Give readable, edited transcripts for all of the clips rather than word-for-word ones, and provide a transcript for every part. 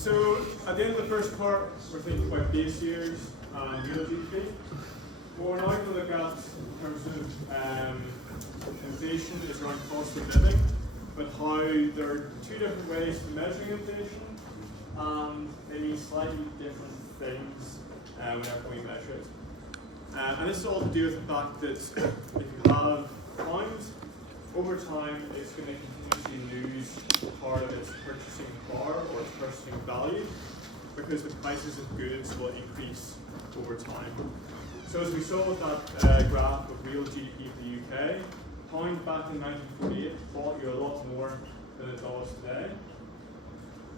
So at the end of the first part, we're thinking about base years and real GDP. What we're now going to look at in terms of inflation is around cost of living, but how there are two different ways of measuring inflation, and they mean slightly different things whenever we measure it. And this is all to do with the fact that if you have pounds, over time it's going to continuously lose part of its purchasing power or its purchasing value because the prices of goods will increase over time. So as we saw with that graph of real GDP for the UK, pound back in 1948 bought you a lot more than it does today.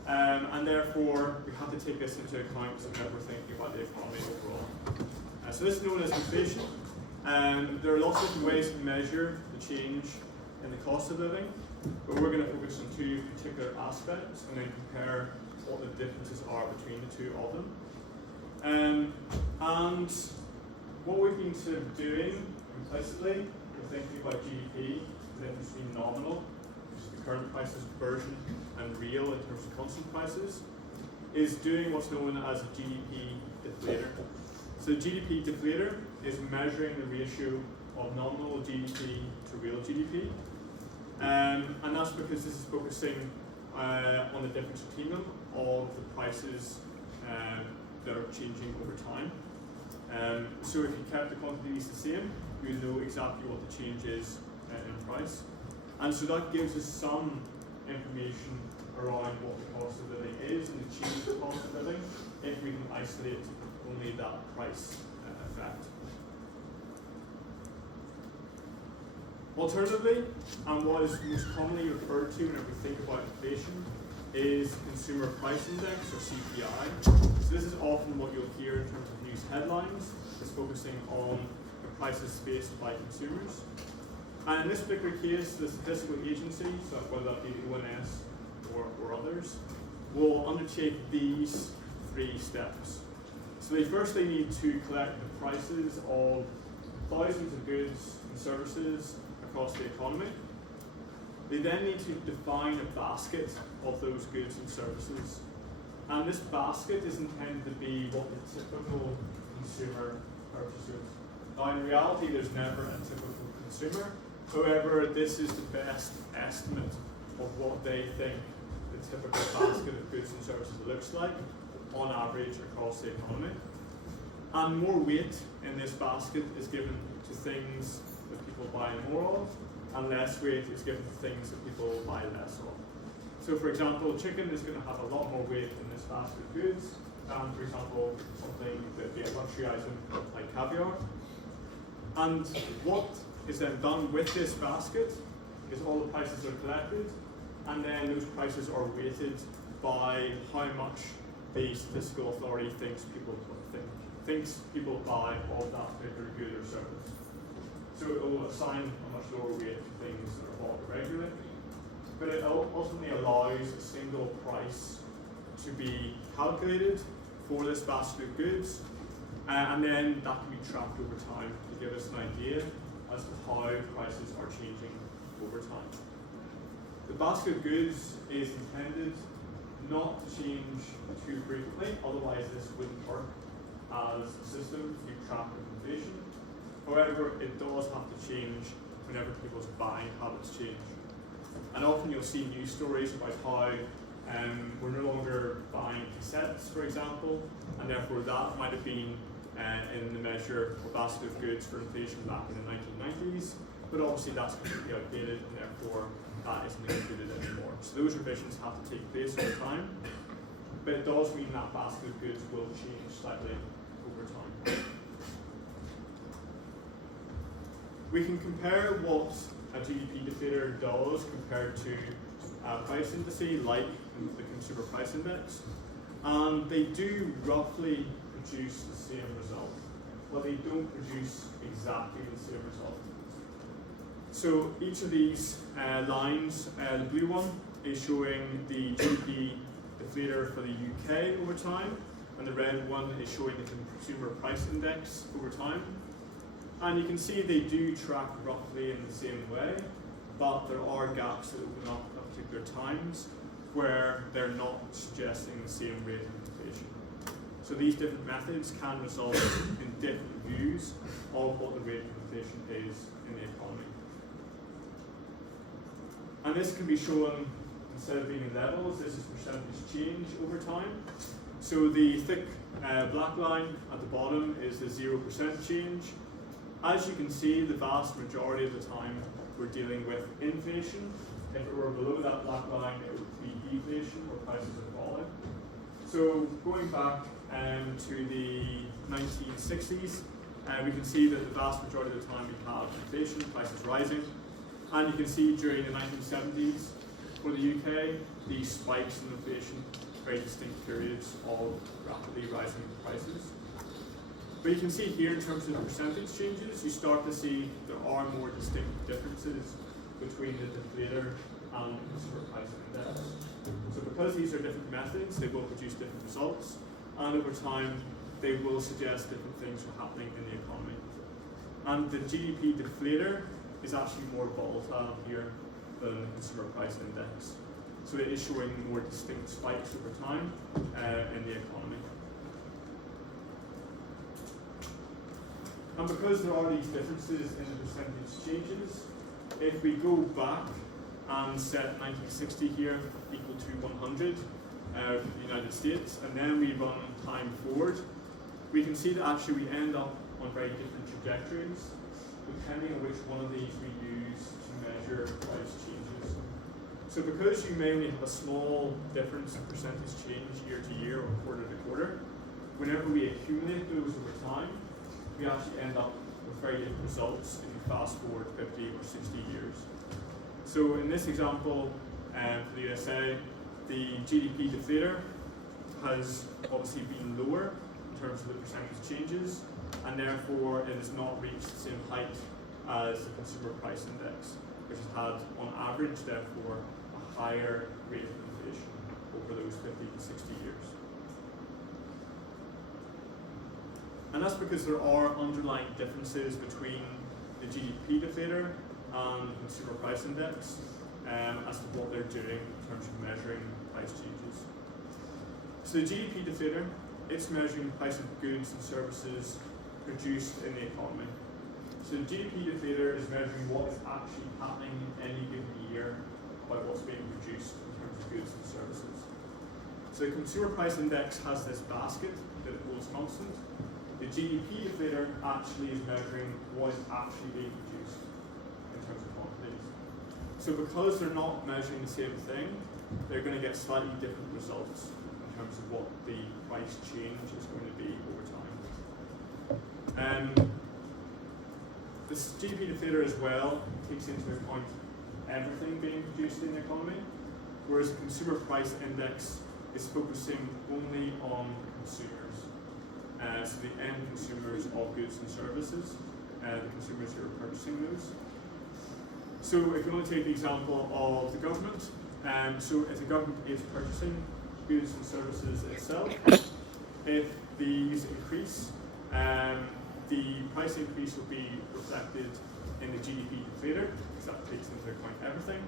And therefore we have to take this into account whenever we're thinking about the economy overall. So this is known as inflation. There are lots of different ways to measure the change in the cost of living, but we're going to focus on two particular aspects and then compare what the differences are between the two of them. And what we've been sort of doing implicitly, we're thinking about GDP, the difference between nominal, which is the current prices version, and real in terms of constant prices, is doing what's known as a GDP deflator. So the GDP deflator is measuring the ratio of nominal GDP to real GDP. And that's because this is focusing on the difference between them of the prices that are changing over time. So if you kept the quantities the same, you know exactly what the change is in price. And so that gives us some information around what the cost of living is and the change of cost of living if we can isolate only that price effect. Alternatively, and what is most commonly referred to whenever we think about inflation, is Consumer Price Index, or CPI. So this is often what you'll hear in terms of news headlines. It's focusing on the prices faced by consumers. And in this particular case, the statistical agency, so whether that be the ONS or others, will undertake these three steps. So they need to collect the prices of thousands of goods and services across the economy. They then need to define a basket of those goods and services. And this basket is intended to be what the typical consumer purchases. Now in reality, there's never a typical consumer. However, this is the best estimate of what they think the typical basket of goods and services looks like on average across the economy. And more weight in this basket is given to things that people buy more of, and less weight is given to things that people buy less of. So for example, chicken is going to have a lot more weight in this basket of goods than, for example, something that would be a luxury item like caviar. And what is then done with this basket is all the prices are collected, and then those prices are weighted by how much the statistical authority thinks people buy of that particular good or service. So it will assign a much lower weight to things that are bought regularly, but it ultimately allows a single price to be calculated for this basket of goods, and then that can be tracked over time to give us an idea as to how prices are changing over time. The basket of goods is intended not to change too frequently, otherwise this wouldn't work as a system to keep track of inflation. However, it does have to change whenever people's buying habits change. And often you'll see news stories about how we're no longer buying cassettes, for example, and therefore that might have been in the measure or basket of goods for inflation back in the 1990s, but obviously that's completely outdated and therefore that isn't included anymore. So those revisions have to take place over time, but it does mean that basket of goods will change slightly over time. We can compare what a GDP deflator does compared to a price indice like the Consumer Price Index, and they do roughly produce the same result, but they don't produce exactly the same result. So each of these lines, the blue one is showing the GDP deflator for the UK over time, and the red one is showing the Consumer Price Index over time. And you can see they do track roughly in the same way, but there are gaps that open up at particular times. where they're not suggesting the same rate of inflation. So these different methods can result in different views of what the rate of inflation is in the economy. And this can be shown, instead of being in levels, this is percentage change over time. So the thick black line at the bottom is the 0% change. As you can see, the vast majority of the time we're dealing with inflation. If it were below that black line, it would be deflation, where prices are falling. So going back to the 1960s, we can see that the vast majority of the time we have inflation, prices rising. And you can see during the 1970s for the UK, these spikes in inflation, very distinct periods of rapidly rising prices. But you can see here in terms of the percentage changes, you start to see there are more distinct differences between the deflator and the consumer price index. So because these are different methods, they will produce different results, and over time they will suggest different things are happening in the economy. And the GDP deflator is actually more volatile here than the consumer price index. So it is showing more distinct spikes over time in the economy. And because there are these differences in the percentage changes, if we go back and set 1960 here equal to 100 for the United States, and then we run time forward, we can see that actually we end up on very different trajectories depending on which one of these we use to measure price changes. So because you may only have a small difference in percentage change year to year or quarter to quarter, whenever we accumulate those over time, we actually end up with very different results if you fast forward 50 or 60 years. So in this example, for the USA, the GDP deflator has obviously been lower in terms of the percentage changes, and therefore it has not reached the same height as the consumer price index, which has had, on average, therefore, a higher rate of inflation over those 50 to 60 years. And that's because there are underlying differences between the GDP deflator and the consumer price index as to what they're doing in terms of measuring price changes. So the GDP deflator, it's measuring the price of goods and services produced in the economy. So the GDP deflator is measuring what is actually happening in any given year by what's being produced in terms of goods and services. So the consumer price index has this basket that holds constant. The GDP deflator actually is measuring what is actually being produced in terms of quantities. So because they're not measuring the same thing, they're going to get slightly different results in terms of what the price change is going to be over time. This GDP deflator as well takes into account everything being produced in the economy, whereas the consumer price index is focusing only on consumers. So the end consumers of goods and services, the consumers who are purchasing those. So if you want to take the example of the government, so if the government is purchasing goods and services itself, if these increase, the price increase will be reflected in the GDP deflator, because that takes into account everything,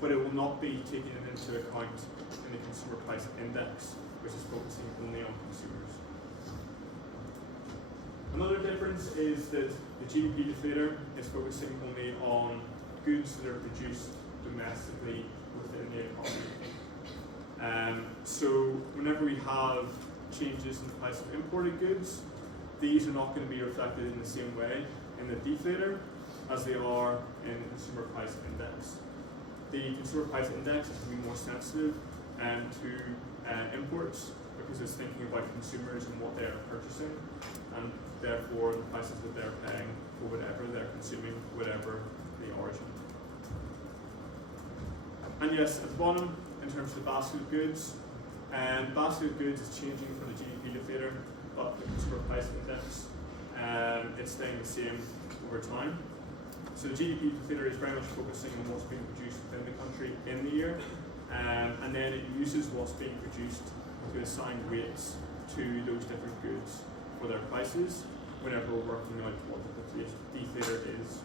but it will not be taken into account in the consumer price index, which is focusing only on consumers. Another difference is that the GDP deflator is focusing only on goods that are produced domestically within the economy. So whenever we have changes in the price of imported goods, these are not going to be reflected in the same way in the deflator as they are in the consumer price index. The consumer price index is going to be more sensitive to imports because it's thinking about consumers and what they're purchasing, and therefore the prices that they're paying for whatever they're consuming, whatever the origin. And yes, at the bottom, in terms of the basket of goods, basket of goods is changing for the GDP deflator, but the consumer price index, it's staying the same over time. So the GDP deflator is very much focusing on what's being produced within the country in the year, and then it uses what's being produced to assign weights to those different goods for their prices whenever we're working out what the deflator is.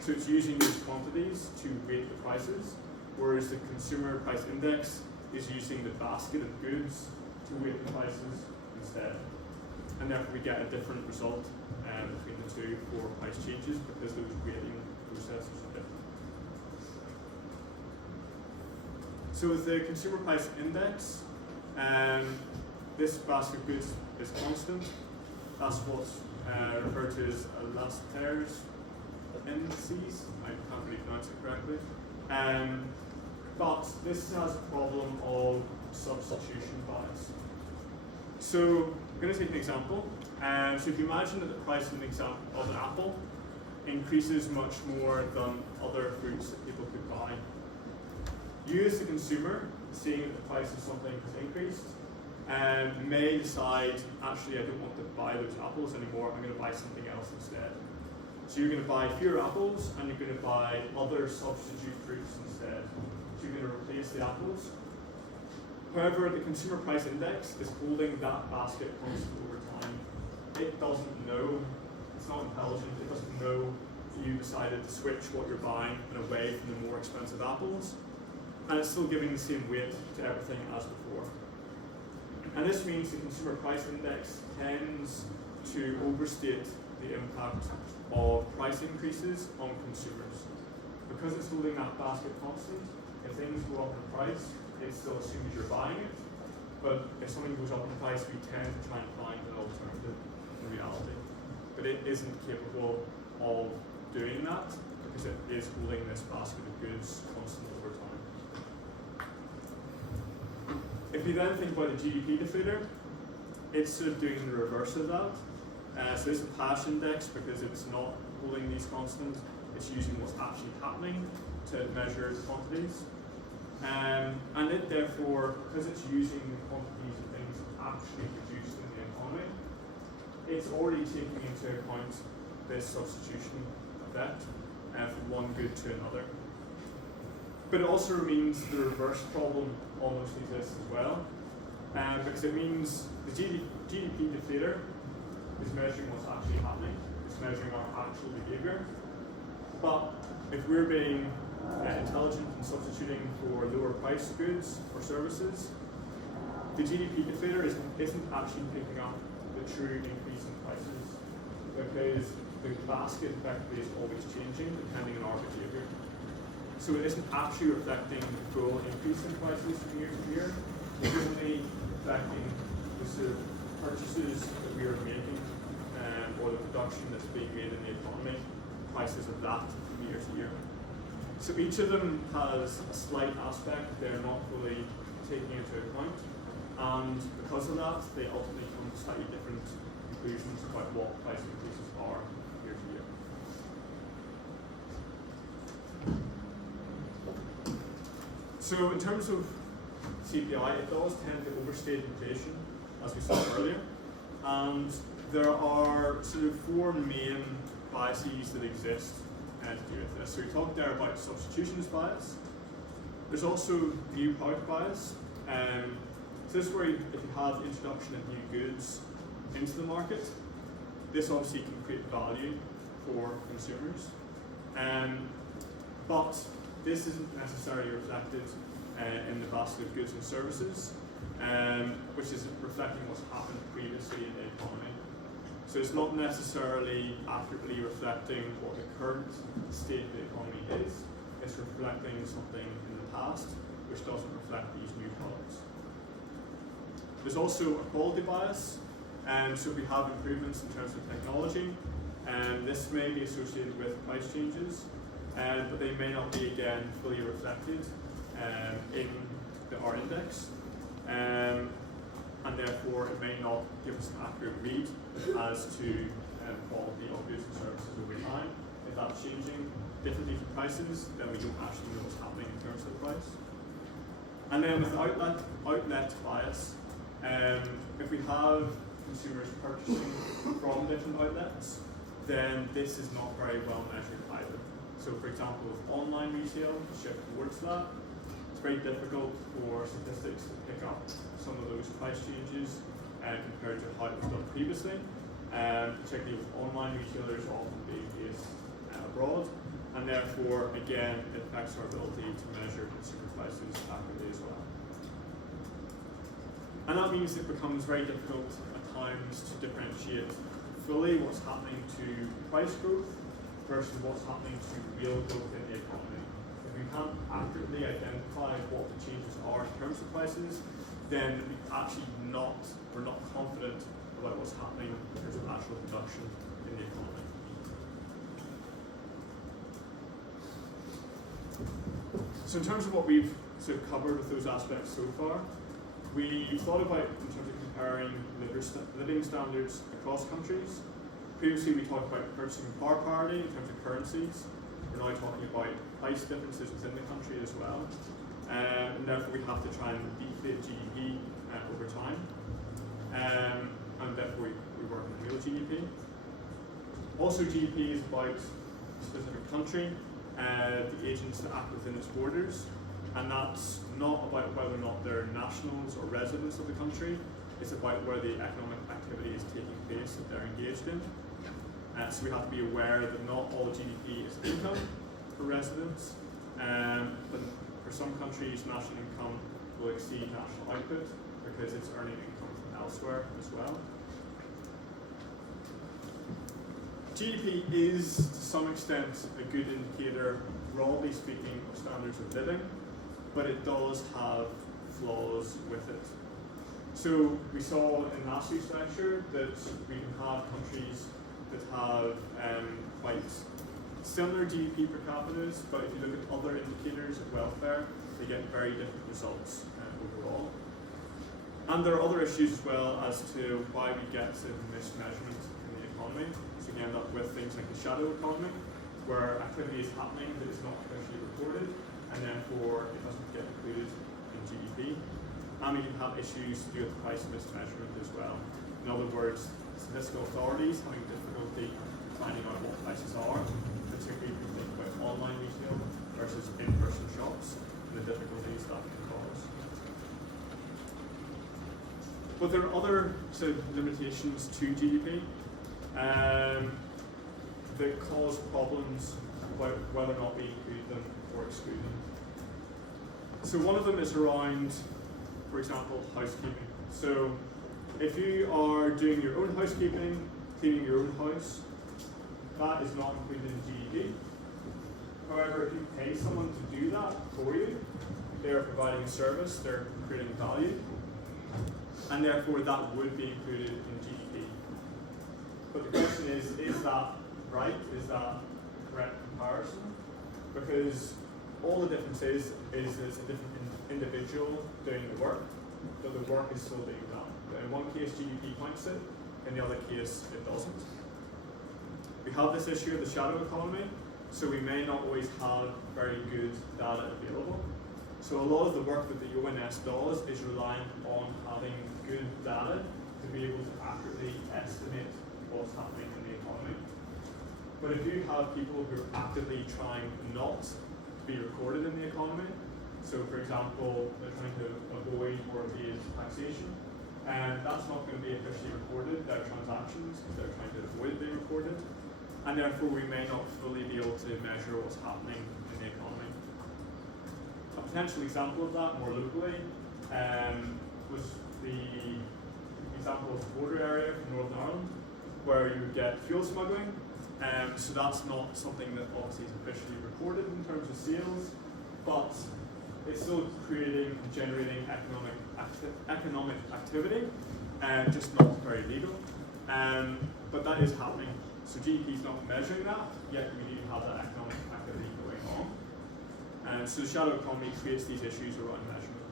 So it's using those quantities to weight the prices, whereas the consumer price index is using the basket of goods to weight the prices instead. And therefore we get a different result between the two for price changes because those weighting processes are different. So with the consumer price index, this basket of goods is constant. That's what's referred to as Lasseter's indices. I can't really pronounce it correctly. But this has a problem of substitution bias. So I'm going to take an example. So if you imagine that the price of an apple increases much more than other fruits that people could buy, you as the consumer, seeing that the price of something has increased, may decide, actually I don't want to buy those apples anymore, I'm going to buy something else instead. So you're going to buy fewer apples and you're going to buy other substitute fruits instead. So you're going to replace the apples. However, the consumer price index is holding that basket constant over time. It doesn't know, it's not intelligent, it doesn't know that you decided to switch what you're buying and away from the more expensive apples, and it's still giving the same weight to everything as before. And this means the consumer price index tends to overstate the impact of price increases on consumers. Because it's holding that basket constant, if things go up in price, it still assumes you're buying it, but if something goes up in price, we tend to try and find an alternative in reality. But it isn't capable of doing that because it is holding this basket of goods constant over time. If you then think about the GDP deflator, it's sort of doing the reverse of that. So it's a hash index because it's not holding these constants, it's using what's actually happening to measure the quantities. And it therefore, because it's using the quantities of things actually produced in the economy, it's already taking into account this substitution effect from one good to another. But it also means the reverse problem almost exists as well, because it means the GDP deflator is measuring what's actually happening, it's measuring our actual behavior. But if we're being intelligent and substituting for lower price goods or services, the GDP deflator isn't actually picking up the true increase in prices because the basket effectively is always changing depending on our behavior. So it isn't actually reflecting the full increase in prices from year to year. It's only reflecting the sort of purchases that we are making or the production that's being made in the economy, prices of that from year to year. So each of them has a slight aspect they're not fully taking into account, and because of that, they ultimately come to slightly different conclusions about what price increases are year to year. So in terms of CPI, it does tend to overstate inflation, as we saw earlier, and there are sort of four main biases that exist to do with this. So we talked there about substitutions bias. There's also new product bias. So this is where if you have introduction of new goods into the market, this obviously can create value for consumers. But this isn't necessarily reflected in the basket of goods and services, which is reflecting what's happened previously in the economy. So it's not necessarily accurately reflecting what the current state of the economy is. It's reflecting something in the past, which doesn't reflect these new products. There's also a quality bias. So if we have improvements in terms of technology, this may be associated with price changes, but they may not be, again, fully reflected in our index. And therefore it may not give us an accurate read as to quality of goods and services over time. If that's changing differently for prices, then we don't actually know what's happening in terms of the price. And then with outlet bias, if we have consumers purchasing from different outlets, then this is not very well measured either. So for example, with online retail, shift towards that, it's very difficult for statistics to pick up some of those price changes compared to how it was done previously, particularly with online retailers often being based abroad, and therefore, again, it affects our ability to measure consumer prices accurately as well. And that means it becomes very difficult at times to differentiate fully what's happening to price growth versus what's happening to real growth in the economy. If we can't accurately identify what the changes are in terms of prices, then we're not confident about what's happening in terms of actual production in the economy. So in terms of what we've sort of covered with those aspects so far, we thought about in terms of comparing living standards across countries. Previously we talked about purchasing power parity in terms of currencies. We're now talking about price differences within the country as well. And therefore we have to try and deflate GDP over time. And therefore we work on real GDP. Also GDP is about a specific country, the agents that act within its borders. And that's not about whether or not they're nationals or residents of the country. It's about where the economic activity is taking place that they're engaged in. So we have to be aware that not all GDP is income for residents, but for some countries, national income will exceed national output because it's earning income from elsewhere as well. GDP is, to some extent, a good indicator, broadly speaking, of standards of living, but it does have flaws with it. So we saw in last week's lecture that we can have countries that have quite similar GDP per capita, but if you look at other indicators of welfare, they get very different results overall. And there are other issues as well as to why we get to mismeasurement in the economy. So we end up with things like the shadow economy, where activity is happening that is not officially reported, and therefore it doesn't get included in GDP. And we can have issues to do with price mismeasurement as well. In other words, statistical authorities having difficulty finding out what prices are, particularly if you think about online retail versus in-person shops, and the difficulties that can cause. But there are other sort of limitations to GDP that cause problems about whether or not we include them or exclude them. So one of them is around, for example, housekeeping. So if you are doing your own housekeeping, cleaning your own house, that is not included in GDP. However, if you pay someone to do that for you, they are providing a service, they're creating value, and therefore that would be included in GDP. But the question is that right? Is that a correct comparison? Because all the difference is there's a different individual doing the work, but the work is still being done. In one case, GDP counts it, in the other case, it doesn't. We have this issue of the shadow economy, so we may not always have very good data available. So a lot of the work that the ONS does is reliant on having good data to be able to accurately estimate what's happening in the economy. But if you have people who are actively trying not to be recorded in the economy, so for example, they're trying to avoid or evade taxation, and that's not going to be officially recorded, their transactions, because they're trying to avoid being recorded, and therefore we may not fully be able to measure what's happening in the economy. A potential example of that, more locally, was the example of the border area from Northern Ireland, where you would get fuel smuggling. So that's not something that obviously is officially reported in terms of sales, but it's still creating and generating economic activity, just not very legal. But that is happening. So GDP is not measuring that, yet we do have that economic activity going on. So the shadow economy creates these issues around measurement.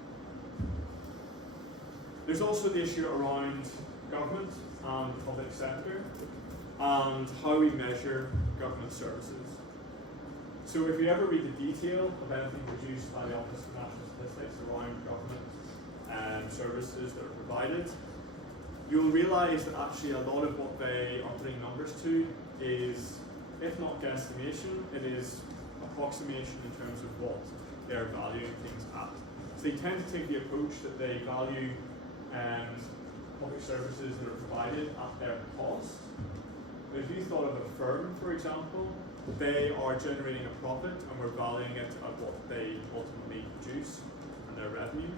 There's also the issue around government and the public sector, and how we measure government services. So if you ever read the detail of anything produced by the Office of National Statistics around government services that are provided, you'll realise that actually a lot of what they are putting numbers to is, if not guesstimation, it is approximation in terms of what they're valuing things at. So they tend to take the approach that they value public services that are provided at their cost. But if you thought of a firm, for example, they are generating a profit and we're valuing it at what they ultimately produce and their revenue.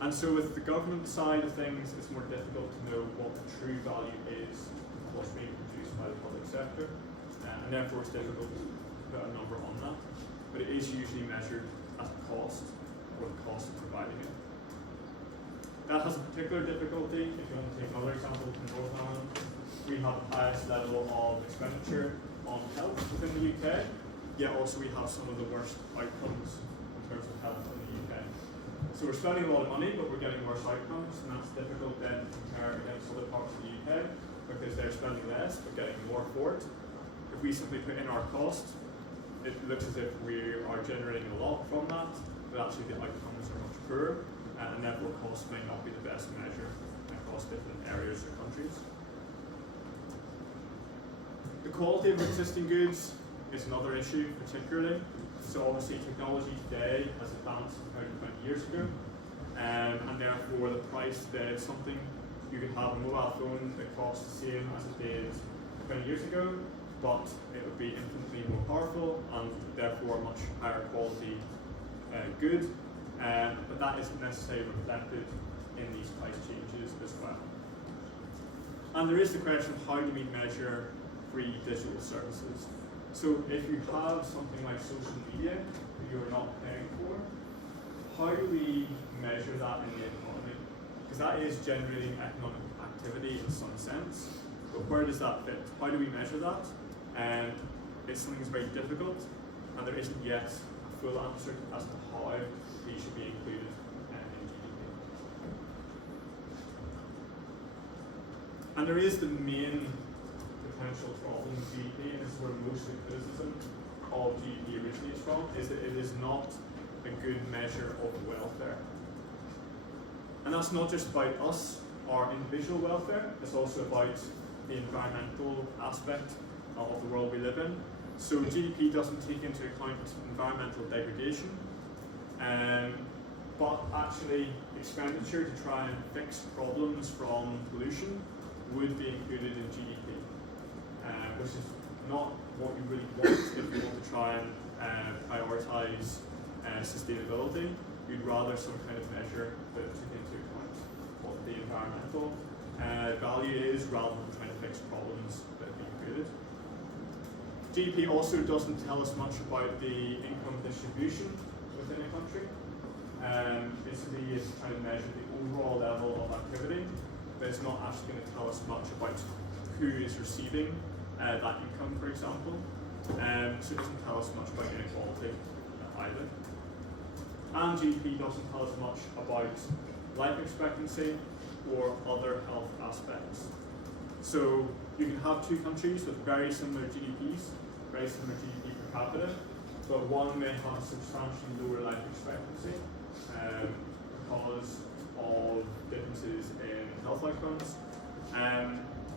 And so with the government side of things, it's more difficult to know what the true value is of what's being produced by the public sector, and therefore it's difficult to put a number on that. But it is usually measured as a cost, or the cost of providing it. That has a particular difficulty. If you want to take another example from Northern Ireland, we have the highest level of expenditure on health within the UK, yet also we have some of the worst outcomes in terms of health in the UK. So we're spending a lot of money, but we're getting worse outcomes, and that's difficult then to compare against other parts of the UK, because they're spending less but getting more for it. If we simply put in our cost, it looks as if we are generating a lot from that, but actually the outcomes are much poorer, and therefore cost may not be the best measure across different areas or countries. The quality of existing goods is another issue, particularly. So obviously technology today has advanced compared to 20 years ago, and therefore the price today is something you could have a mobile phone that costs the same as it did 20 years ago, but it would be infinitely more powerful and therefore much higher quality good. But that isn't necessarily reflected in these price changes as well. And there is the question of how do we measure free digital services? So if you have something like social media that you're not paying for, how do we measure that in the economy? Because that is generating economic activity in some sense, but where does that fit? How do we measure that? It's something that's very difficult, and there isn't yet a full answer as to how these should be included in GDP. And there is the main potential problem with GDP, and this is where most of the criticism of GDP originates from, is that it is not a good measure of welfare. And that's not just about us, our individual welfare, it's also about the environmental aspect of the world we live in. So GDP doesn't take into account environmental degradation, but actually expenditure to try and fix problems from pollution would be included in GDP, which is not what you really want if you want to try and prioritise sustainability. You'd rather some kind of measure that took into account what the environmental value is rather than trying to fix problems that are being created. GDP also doesn't tell us much about the income distribution within a country. Basically, it's trying to measure the overall level of activity, but it's not actually going to tell us much about who is receiving that income, for example. So it doesn't tell us much about inequality either. And GDP doesn't tell us much about life expectancy or other health aspects. So you can have two countries with very similar GDPs, very similar GDP per capita, but one may have substantially lower life expectancy because of differences in health outcomes.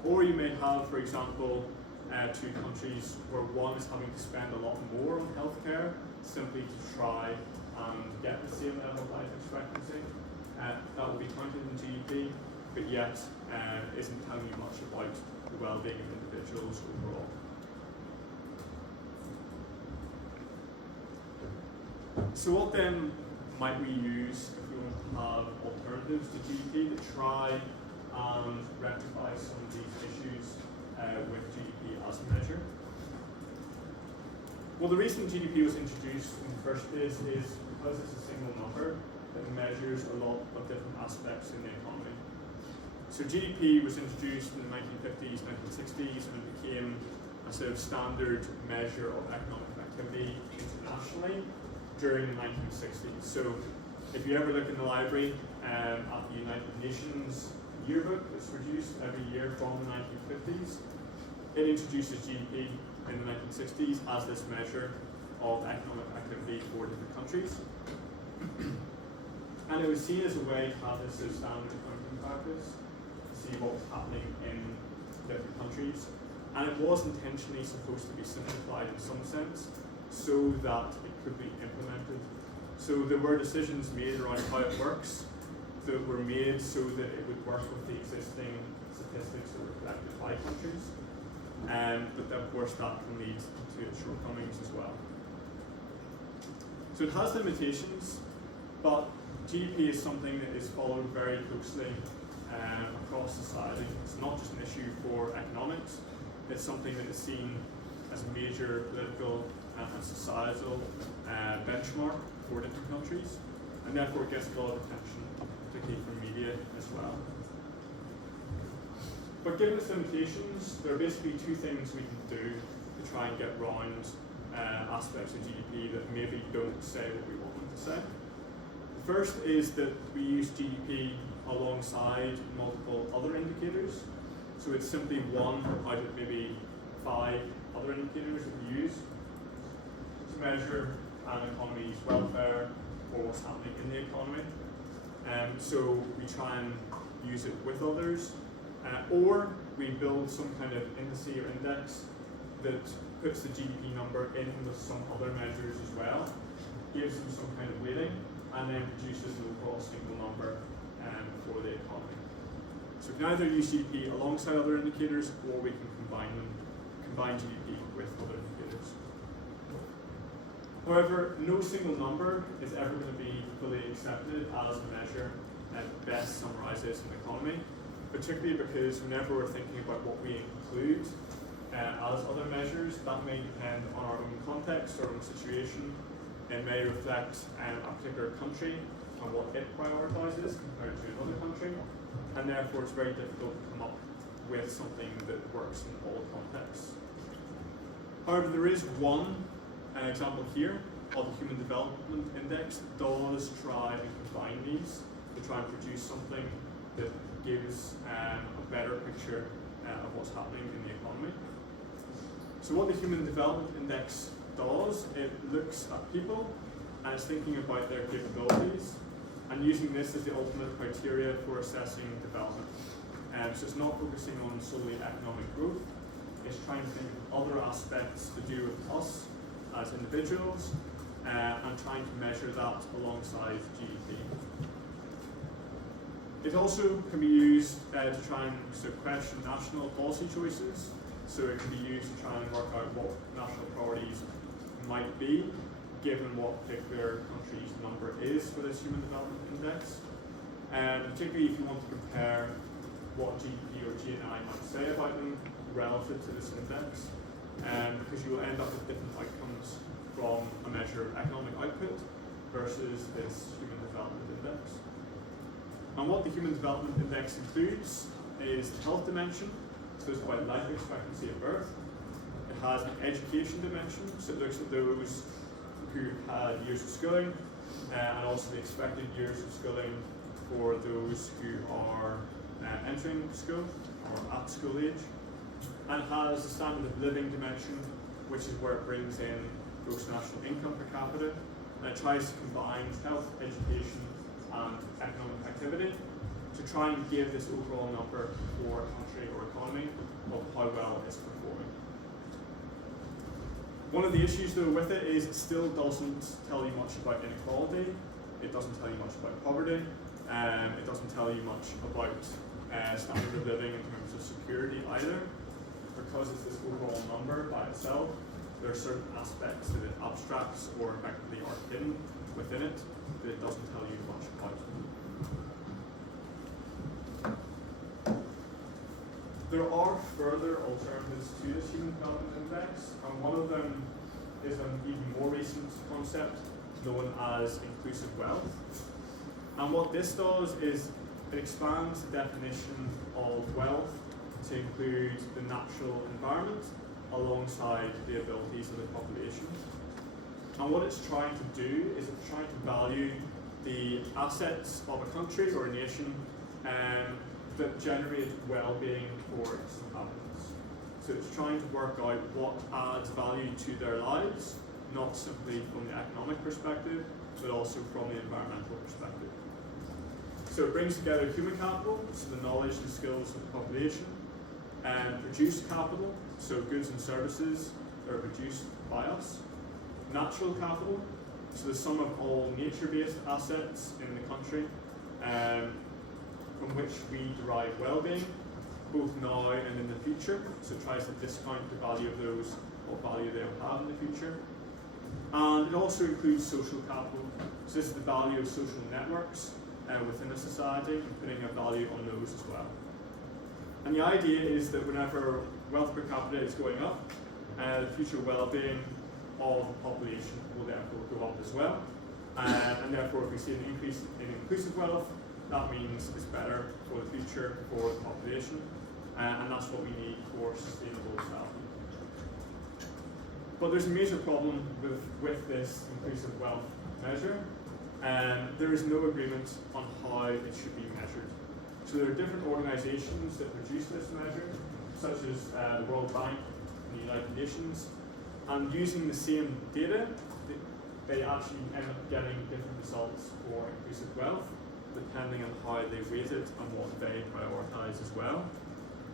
Or you may have, for example, two countries where one is having to spend a lot more on healthcare simply to try and get the same level of life expectancy. That will be counted in GDP, but yet isn't telling you much about the well-being of individuals overall. So what then might we use if we want to have alternatives to GDP to try and rectify some of these issues with GDP as a measure? Well, the reason GDP was introduced in the first place is because it's a single number that measures a lot of different aspects in the economy. So GDP was introduced in the 1950s, 1960s, and it became a sort of standard measure of economic activity internationally during the 1960s. So if you ever look in the library at the United Nations yearbook that's produced every year from the 1950s, it introduces GDP in the 1960s as this measure of economic activity for different countries. And it was seen as a way to have this sort of standard accounting practice, to see what was happening in different countries. And it was intentionally supposed to be simplified in some sense so that it could be implemented. So there were decisions made around how it works that were made so that it would work with the existing statistics that were collected by countries. But of course that can lead to its shortcomings as well. So it has limitations, but GDP is something that is followed very closely across society. It's not just an issue for economics, it's something that is seen as a major political and societal benchmark for different countries, and therefore it gets a lot of attention, particularly from media as well. But given its limitations, there are basically two things we can do to try and get around aspects of GDP that maybe don't say what we want them to say. The first is that we use GDP alongside multiple other indicators. So it's simply one out of maybe 5 other indicators that we use to measure an economy's welfare or what's happening in the economy. So we try and use it with others, or we build some kind of indice or index that puts the GDP number in with some other measures as well, gives them some kind of weighting, and then produces an overall single number for the economy. So we can either use GDP alongside other indicators, or we can combine GDP with other indicators. However, no single number is ever going to be fully accepted as a measure that best summarizes an economy, particularly because whenever we're thinking about what we include as other measures, that may depend on our own context, our own situation. It may reflect a particular country and what it prioritizes compared to another country, and therefore it's very difficult to come up with something that works in all contexts. However, there is one example here of the Human Development Index that does try and combine these to try and produce something that gives a better picture of what's happening in the economy. So what the Human Development Index does, it looks at people and is thinking about their capabilities and using this as the ultimate criteria for assessing development. So it's not focusing on solely economic growth, it's trying to think of other aspects to do with us as individuals and trying to measure that alongside GDP. It also can be used to try and question national policy choices. So it can be used to try and work out what national priorities might be, given what particular country's number is for this Human Development Index. And particularly if you want to compare what GDP or GNI might say about them relative to this index, because you will end up with different outcomes from a measure of economic output versus this Human Development Index. And what the Human Development Index includes is the health dimension, so it's about life expectancy at birth. It has an education dimension, so it looks at those who had years of schooling, and also the expected years of schooling for those who are entering school or at school age. And it has the standard of living dimension, which is where it brings in gross national income per capita, and it tries to combine health, education, and economic activity to try and give this overall number for a country or economy of how well it's performing. One of the issues though with it is it still doesn't tell you much about inequality, it doesn't tell you much about poverty, it doesn't tell you much about standard of living in terms of security either. Because it's this overall number by itself, there are certain aspects that it abstracts or effectively are hidden within it that it doesn't tell you much about. There are further alternatives to this Human Development Index, and one of them is an even more recent concept known as inclusive wealth. And what this does is it expands the definition of wealth to include the natural environment alongside the abilities of the population. And what it's trying to do is it's trying to value the assets of a country or a nation that generate well-being for its inhabitants. So it's trying to work out what adds value to their lives, not simply from the economic perspective, but also from the environmental perspective. So it brings together human capital, so the knowledge and skills of the population, and produced capital, so goods and services that are produced by us, natural capital, so the sum of all nature-based assets in the country, from which we derive well-being, both now and in the future, so it tries to discount the value of those, what value they'll have in the future. And it also includes social capital. So this is the value of social networks within a society, and putting a value on those as well. And the idea is that whenever wealth per capita is going up, the future well-being of the population will therefore go up as well. And therefore, if we see an increase in inclusive wealth, that means it's better for the future, for the population, and that's what we need for sustainable development. But there's a major problem with this inclusive wealth measure, and there is no agreement on how it should be measured. So there are different organizations that produce this measure, such as the World Bank and the United Nations, and using the same data, they actually end up getting different results for inclusive wealth, depending on how they weight it and what they prioritize as well.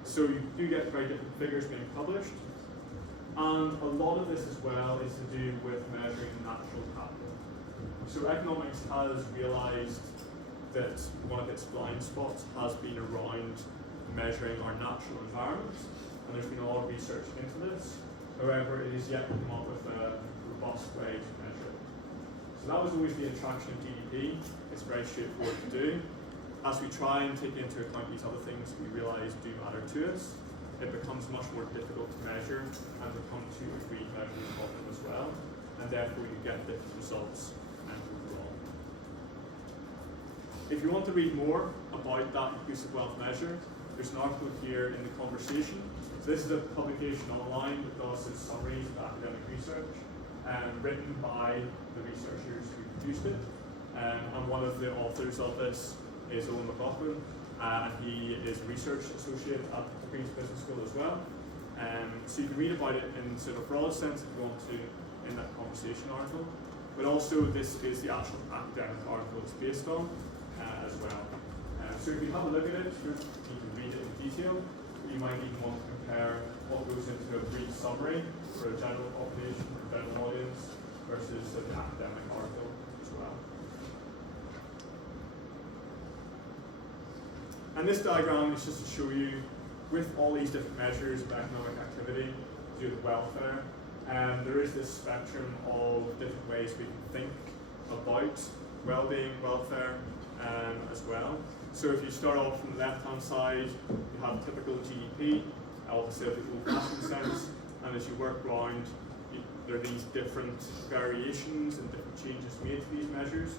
So you do get very different figures being published, and a lot of this as well is to do with measuring natural capital. So economics has realized that one of its blind spots has been around measuring our natural environment, and there's been a lot of research into this. However, it is yet to come up with a robust way to measure it. So that was always the attraction of GDP. It's very straightforward to do. As we try and take into account these other things we realize do matter to us, it becomes much more difficult to measure and to come to agreed measurement of them as well, and therefore you get different results overall. If you want to read more about that inclusive wealth measure, there's an article here in the conversation. So this is a publication online that does its summaries of academic research, written by the researchers who produced it. And one of the authors of this is Owen McLaughlin, and he is a research associate at the Queen's Business School as well. So you can read about it in sort of broad sense if you want to in that conversation article. But also this is the actual academic article it's based on as well. So if you have a look at it, you can read it in detail. You might even want to compare what goes into a brief summary for a general population or general audience versus the academic article as well. And this diagram is just to show you, with all these different measures of economic activity to do with welfare, there is this spectrum of different ways we can think about well-being, welfare as well. So if you start off from the left-hand side, you have typical GDP, obviously of the old-fashioned sense, and as you work around, there are these different variations and different changes made to these measures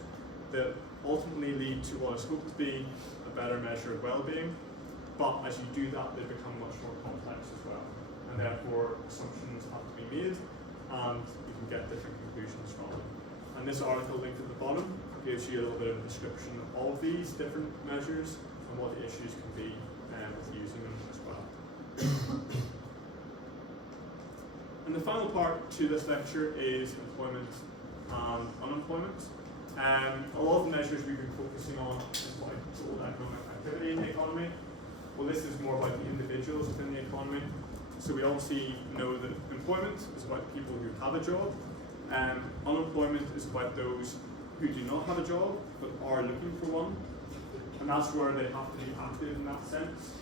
that ultimately lead to what is hoped to be a better measure of well-being. But as you do that, they become much more complex as well, and therefore assumptions have to be made, and you can get different conclusions from them. And this article linked at the bottom gives you a little bit of a description of these different measures and what the issues can be with using them as well. And the final part to this lecture is employment and unemployment. A lot of the measures we've been focusing on is about total economic activity in the economy. Well, this is more about the individuals within the economy. So we obviously know that employment is about people who have a job, and unemployment is about those who do not have a job but are looking for one. And that's where they have to be active in that sense.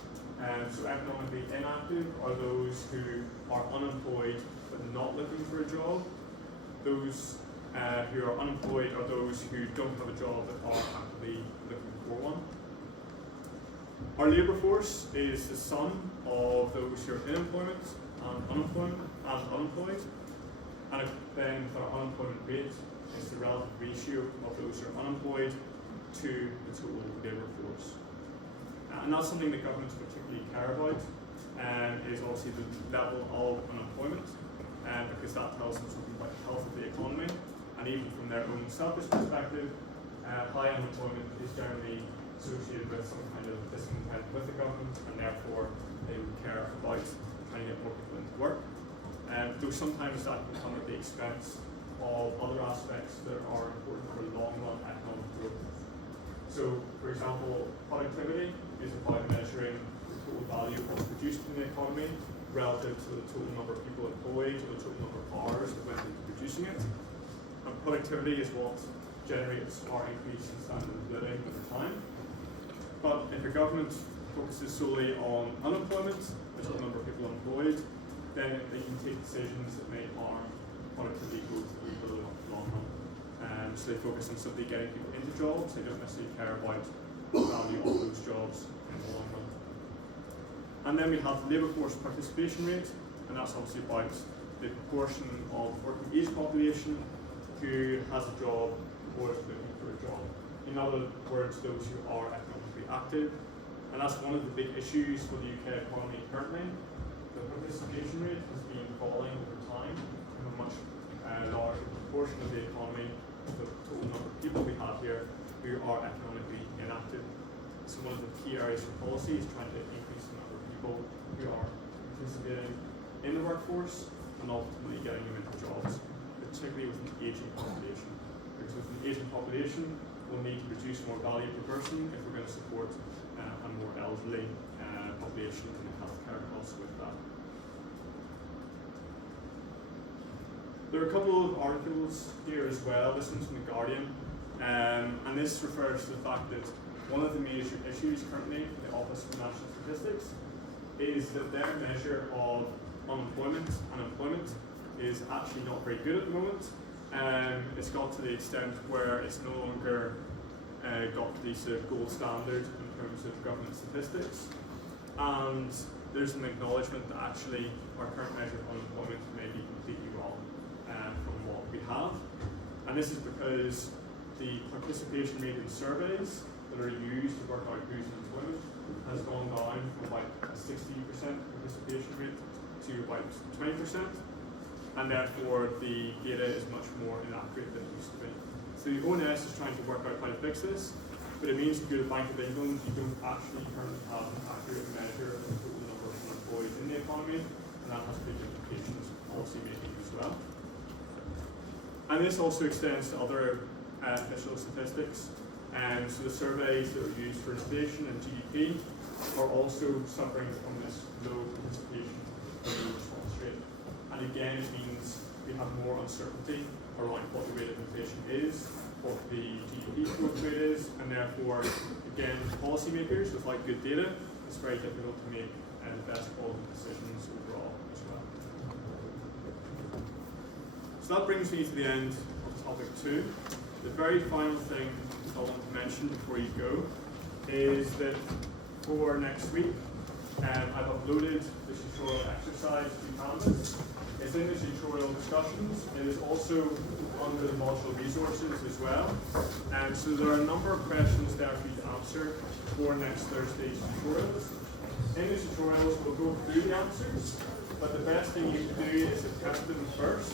So economically inactive are those who are unemployed but not looking for a job. Those who are unemployed are those who don't have a job but are actively looking for one. Our labour force is the sum of those who are in employment and unemployed. And then our unemployment rate is the relative ratio of those who are unemployed to the total labour force. And that's something that governments particularly care about, is obviously the level of unemployment, because that tells them something about the health of the economy. And even from their own selfish perspective, high unemployment is generally associated with some kind of discontent with the government, and therefore they would care about trying to get more people into work. Though sometimes that can come at the expense of other aspects that are important for long-run economic growth. So, for example, productivity is about measuring the total value of what's produced in the economy relative to the total number of people employed or the total number of hours that went into producing it. And productivity is what generates our increase in standard of living over time. But if a government focuses solely on unemployment, the total number of people employed, then they can take decisions that may harm productivity growth a wee bit of the long run. So they focus on simply getting people into jobs. They don't necessarily care about the value of those jobs in the long run. And then we have the labour force participation rate, and that's obviously about the proportion of working age population who has a job or is looking for a job. In other words, those who are economically active. And that's one of the big issues for the UK economy currently. The participation rate has been falling over time, and a much larger proportion of the economy, the total number of people we have here, who are economically inactive. So one of the key areas for policy is trying to increase the number of people who are participating in the workforce and ultimately getting them into jobs, particularly with an ageing population. Because with an ageing population, we'll need to produce more value per person if we're going to support a more elderly population and the healthcare costs with that. There are a couple of articles here as well. This one's from The Guardian, and this refers to the fact that one of the major issues currently in the Office for National Statistics is that their measure of unemployment and employment is actually not very good at the moment. It's got to the extent where it's no longer got the sort of gold standard in terms of government statistics, and there's an acknowledgement that actually our current measure of unemployment may be completely wrong from what we have. And this is because the participation rate in surveys that are used to work out who's in employment has gone down from about a 60% participation rate to about 20%, and therefore the data is much more inaccurate than it used to be. So the ONS is trying to work out how to fix this, but it means if you go to the Bank of England, you don't actually currently have an accurate measure of the total number of unemployed in the economy, and that has big implications for policy making as well. And this also extends to other official statistics. So the surveys that are used for inflation and GDP are also suffering from this low participation and low response rate. And again, it means we have more uncertainty around what the rate of inflation is, what the GDP growth rate is, and therefore, again, policymakers without good data, it's very difficult to make the best quality decisions overall as well. So that brings me to the end of topic 2. The very final thing I want to mention before you go is that for next week, I've uploaded the tutorial exercise to Canvas. It's in the tutorial discussions. It is also under the module resources as well. And so there are a number of questions there for you to answer for next Thursday's tutorials. In the tutorials, we'll go through the answers, but the best thing you can do is to test them first.